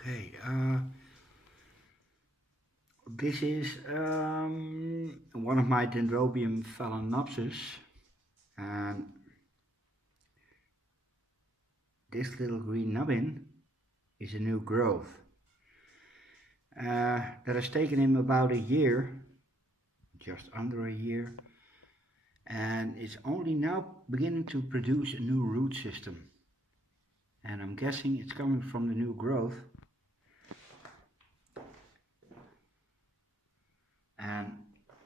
Okay, this is one of my Dendrobium Hellanopsis, and this little green nubbin is a new growth. That has taken him about a year, just under a year, and it's only now beginning to produce a new root system. And I'm guessing it's coming from the new growth. And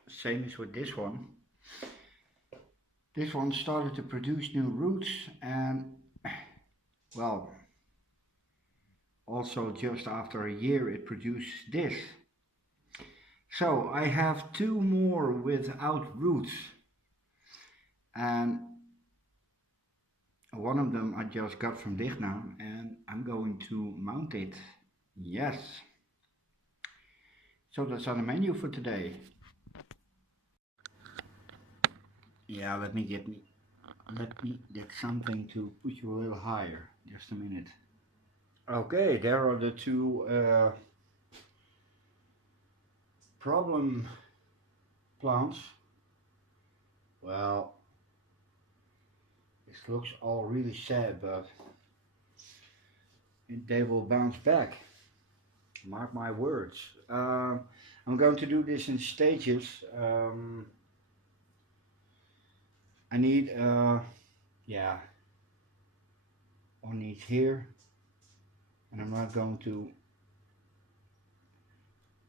same as with this one. This one started to produce new roots, and well, also just after a year it produced this. So I have two more without roots, and one of them I just got from Dignam, and I'm going to mount it. Yes. So that's on the menu for today. Yeah, let me get something to put you a little higher. Just a minute. Okay, there are the two problem plants. Well, this looks all really sad, but they will bounce back. Mark my words. I'm going to do this in stages. I need, yeah, one needs here, and I'm not going to,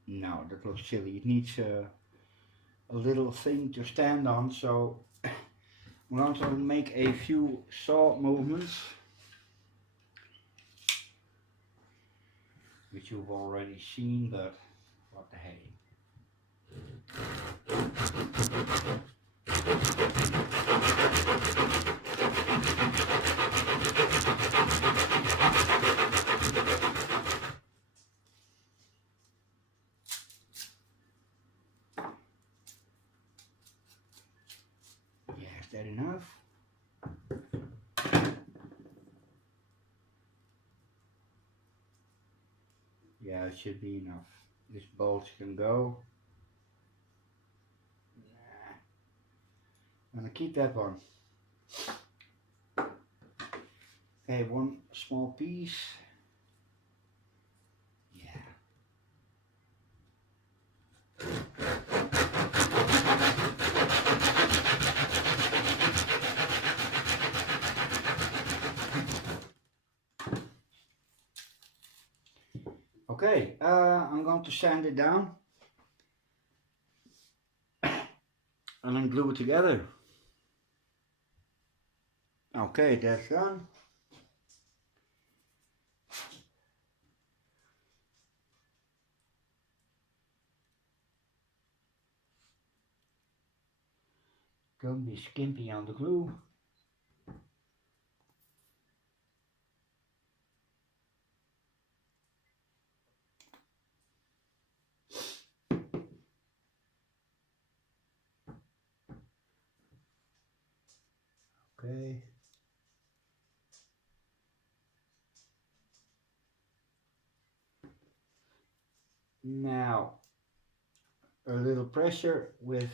no, that looks silly. It needs a little thing to stand on, so I'm going to make a few saw movements, which you've already seen, but what the hey. Yeah, is that enough? Yeah, it should be enough. This bolt can go. I'm gonna keep that one. Okay, one small piece. Yeah. Okay, I'm going to sand it down and then glue it together. Okay, that's done. Going to be skimpy on the glue. Okay. Now, a little pressure with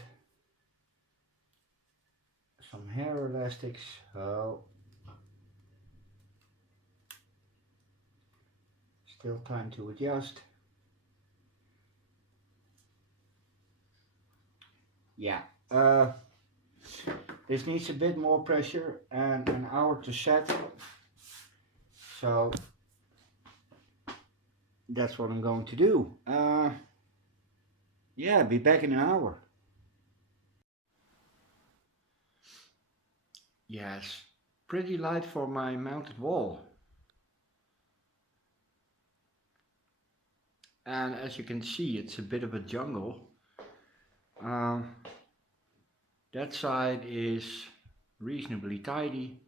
some hair elastics. Oh, still time to adjust. Yeah, this needs a bit more pressure and an hour to set. So that's what I'm going to do. Yeah, be back in an hour. Yes, pretty light for my mounted wall. And as you can see, it's a bit of a jungle. That side is reasonably tidy,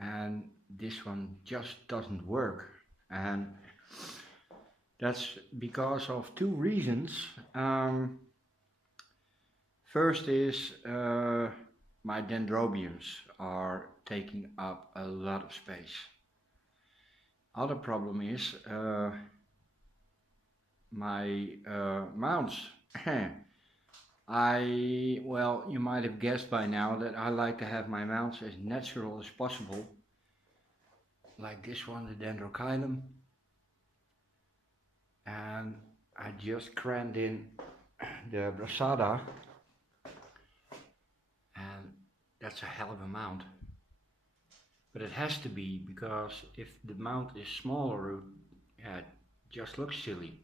and this one just doesn't work. And that's because of two reasons. First is my dendrobiums are taking up a lot of space. other problem is my mounts. Well, you might have guessed by now that I like to have my mounts as natural as possible. Like this one, the Dendrobium. And I just crammed in the brassada. And that's a hell of a mount. But it has to be, because if the mount is smaller, yeah, it just looks silly.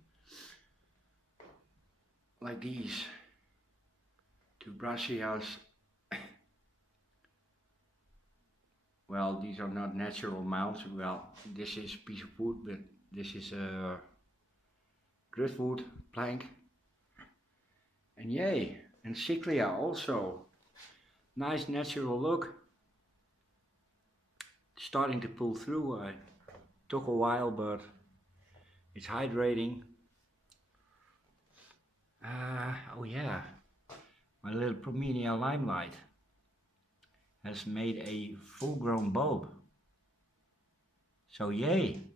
Like these two brassias. Well, these are not natural mounts. Well, this is a piece of wood, but this is a driftwood plank. And yay, and Cyclia also. Nice natural look. Starting to pull through. It took a while, but it's hydrating. Oh yeah, my little Promenia Limelight has made a full-grown bulb. So yay,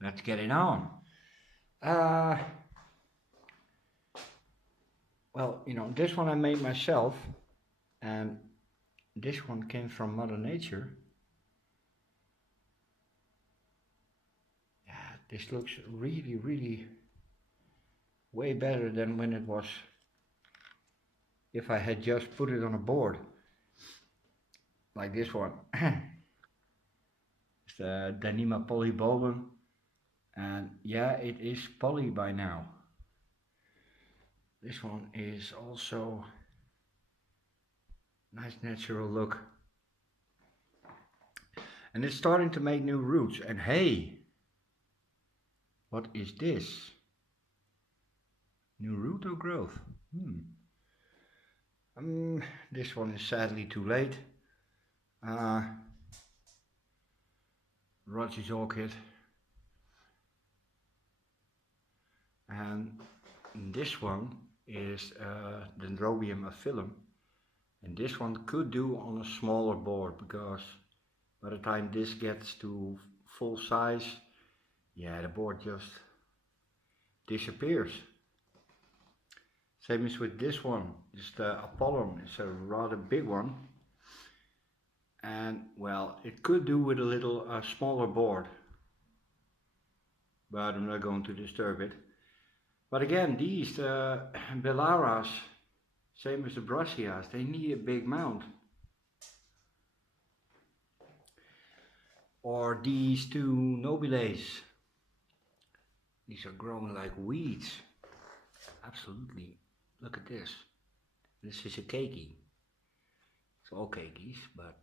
let's get it on. Well, you know, this one I made myself, and this one came from Mother Nature. Yeah, this looks really, really way better than when it was, if I had just put it on a board. Like this one. It's the Dyneema polybulbum, and yeah, it is poly by now. This one is also nice natural look, and it's starting to make new roots. And hey, what is this? New root or growth? This one is sadly too late. Roger's orchid, and this one is Dendrobium Hellanopsis, and this one could do on a smaller board, because by the time this gets to full size, yeah, the board just disappears. Same as with this one. It's the Apollon. It's a rather big one. And well, it could do with a little smaller board, but I'm not going to disturb it. But again, these Bellaras, same as the Brassias, they need a big mount. Or these two Nobiles, these are growing like weeds. Absolutely. Look at this. This is a keiki. It's all keikis, but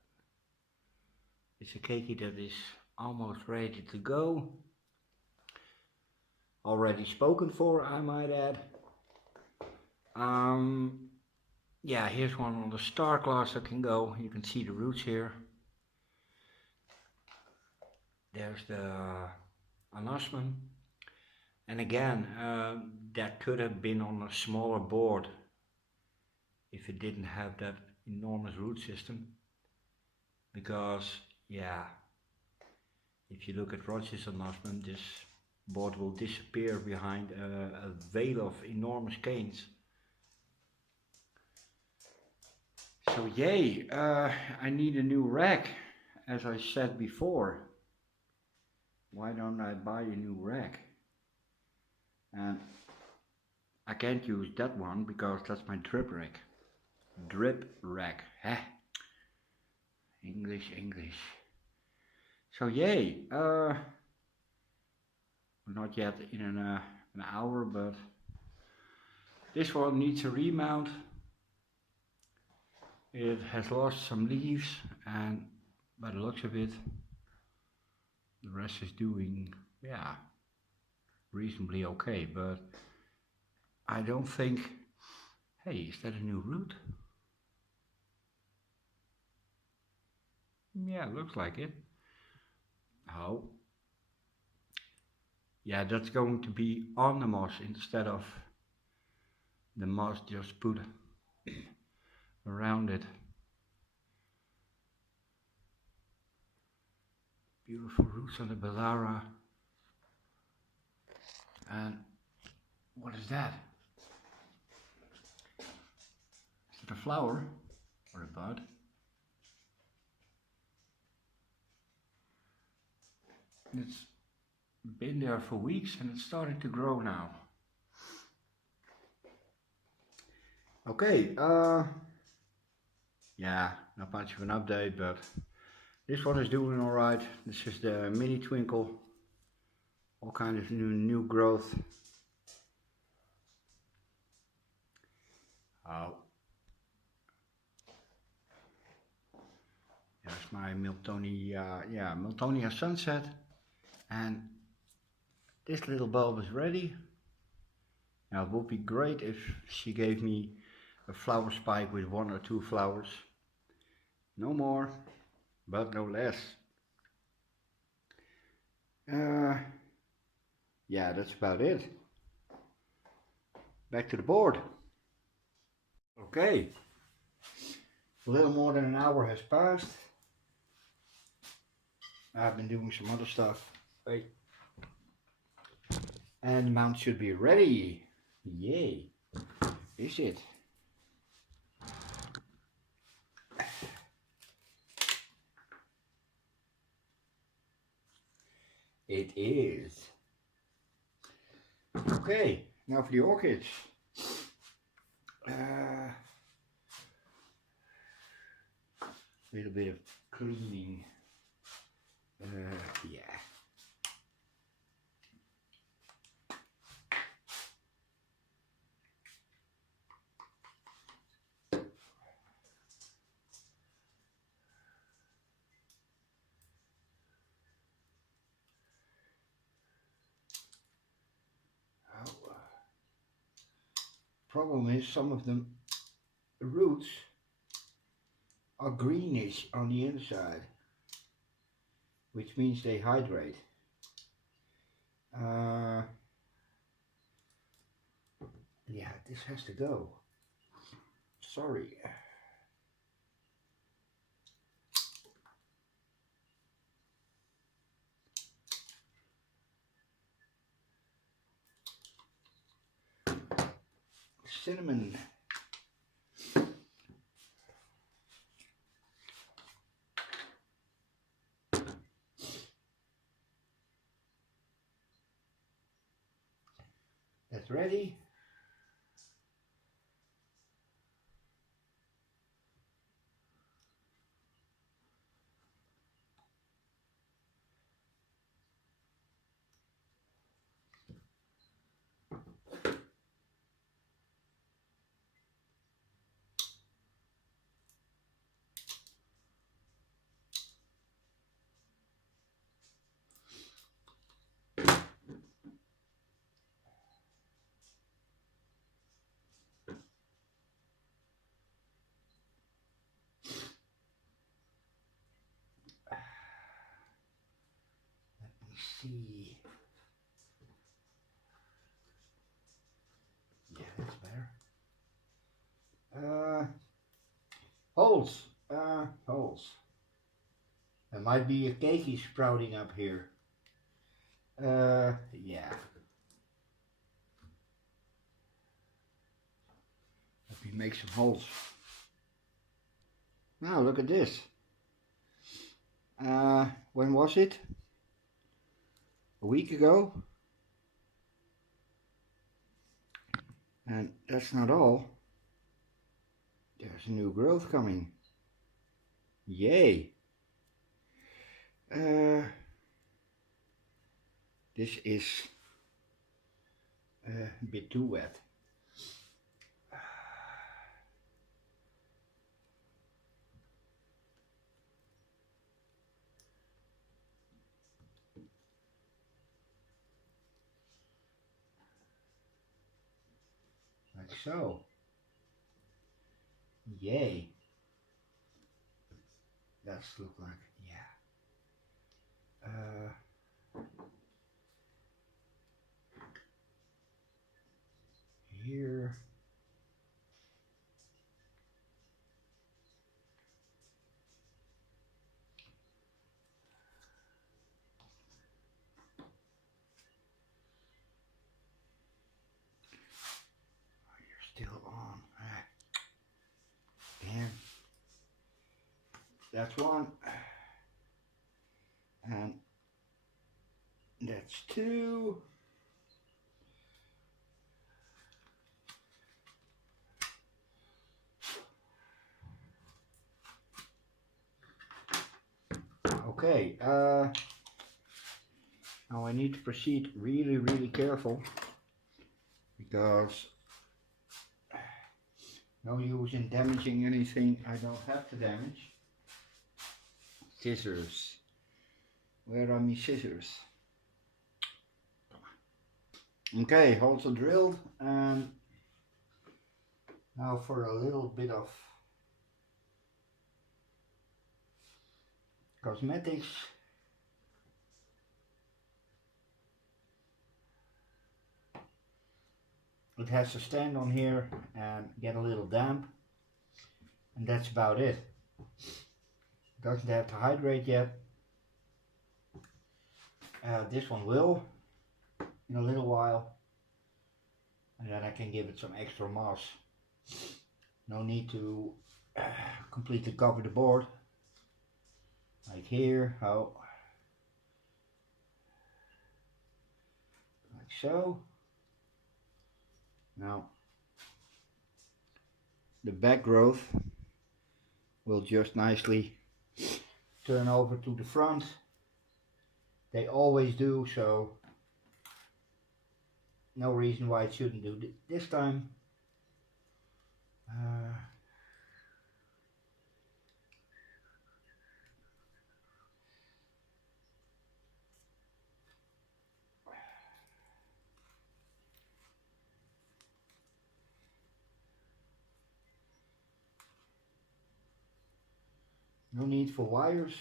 it's a keiki that is almost ready to go. Already spoken for, I might add. Yeah, here's one on the star class that can go. You can see the roots here. There's the anosmum. And again, that could have been on a smaller board if it didn't have that enormous root system. Because, yeah, if you look at Roger's anosmum, this board will disappear behind a veil of enormous canes. So yay, I need a new rack, as I said before. Why don't I buy a new rack? And I can't use that one because that's my drip rack. Drip rack, heh? English. So yay, not yet in an hour, but this one needs a remount. It has lost some leaves, and by the looks of it, the rest is doing, yeah, reasonably okay, but I don't think, hey, is that a new root? Yeah, looks like it. Oh. Yeah, that's going to be on the moss instead of the moss just put around it. Beautiful roots on the Bellara. And what is that? Is it a flower or a bud? It's been there for weeks and it's starting to grow now. Okay, yeah, not much of an update, but this one is doing alright. This is the mini twinkle. All kind of new growth. Oh. There's my Miltonia sunset. And this little bulb is ready. Now it would be great if she gave me a flower spike with 1 or 2 flowers. No more, but no less. Yeah, that's about it. Back to the board. Okay. A little more than an hour has passed. I've been doing some other stuff. Wait. And the mount should be ready. Yay. Is it? It is. Okay, now for the orchids. Little bit of cleaning. Yeah. Problem is, some of the roots are greenish on the inside, which means they hydrate. Yeah, this has to go. Sorry. Cinnamon. That's ready. See. Yeah, that's better. Holes. Holes. There might be a keiki sprouting up here. Yeah. Let me make some holes. Now look at this. When was it? A week ago. And that's not all. There's new growth coming. Yay. This is a bit too wet. Like so. Yay. That's look like, yeah. Here. That's one. And that's two. Okay, now I need to proceed really careful, because no use in damaging anything I don't have to damage. Scissors. Where are my scissors? Okay, holes are drilled, and now for a little bit of cosmetics. It has to stand on here and get a little damp, and that's about it. It doesn't have to hydrate yet. This one will in a little while, and then I can give it some extra moss. No need to completely cover the board, like here, like so. Now the back growth will just nicely turn over to the front. They always do, so no reason why it shouldn't do this time. No need for wires.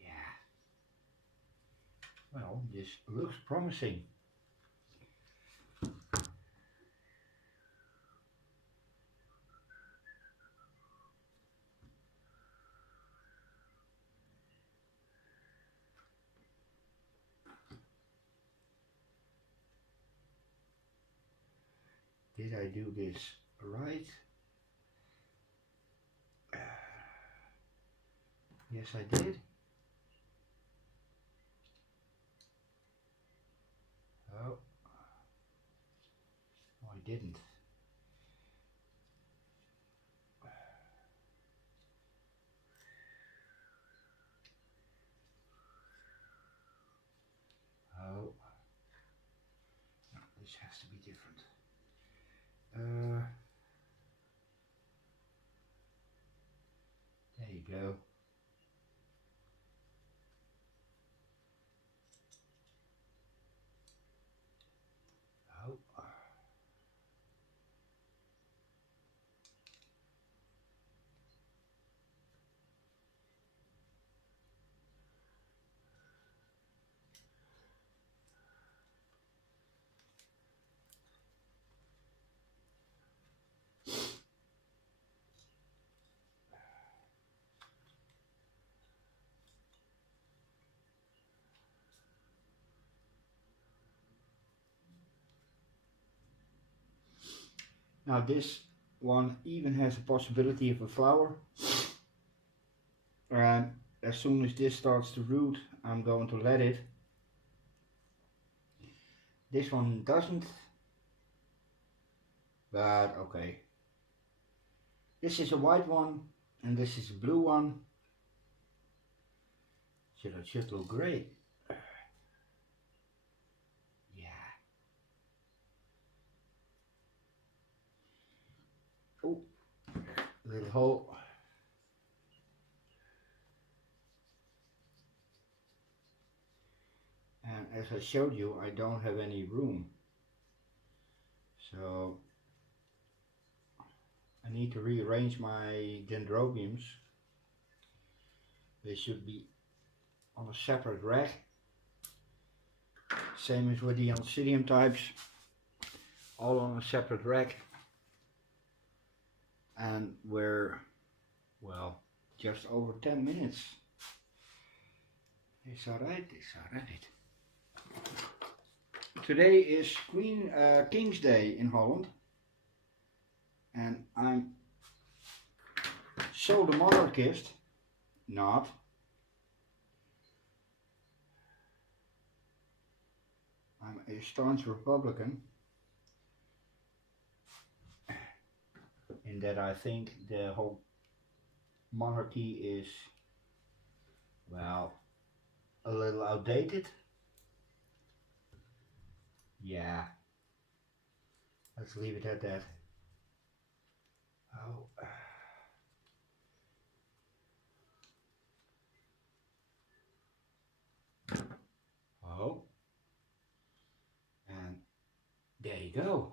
Yeah. Well, this looks promising. Did I do this right? Yes, I did. Oh, no, I didn't. Oh, no, this has to be different. There you go. Oh. Now this one even has a possibility of a flower, and as soon as this starts to root, I'm going to let it. This one doesn't, but okay. This is a white one and this is a blue one, so that should look great. Yeah. Oh, little hole. And as I showed you, I don't have any room, so I need to rearrange my dendrobiums. They should be on a separate rack, same as with the oncidium types, all on a separate rack. And we're, well, just over 10 minutes. It's alright, it's alright. Today is King's Day in Holland, and I'm so the monarchist, not. I'm a staunch Republican in that I think the whole monarchy is, well, a little outdated. Yeah, let's leave it at that. Oh. Oh. And there you go.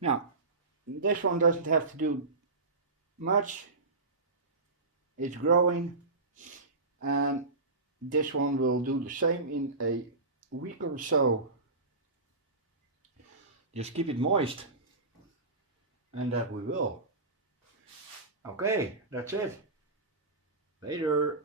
Now, this one doesn't have to do much. It's growing, and this one will do the same in a week or so. Just keep it moist, and that we will. Okay, that's it. Later.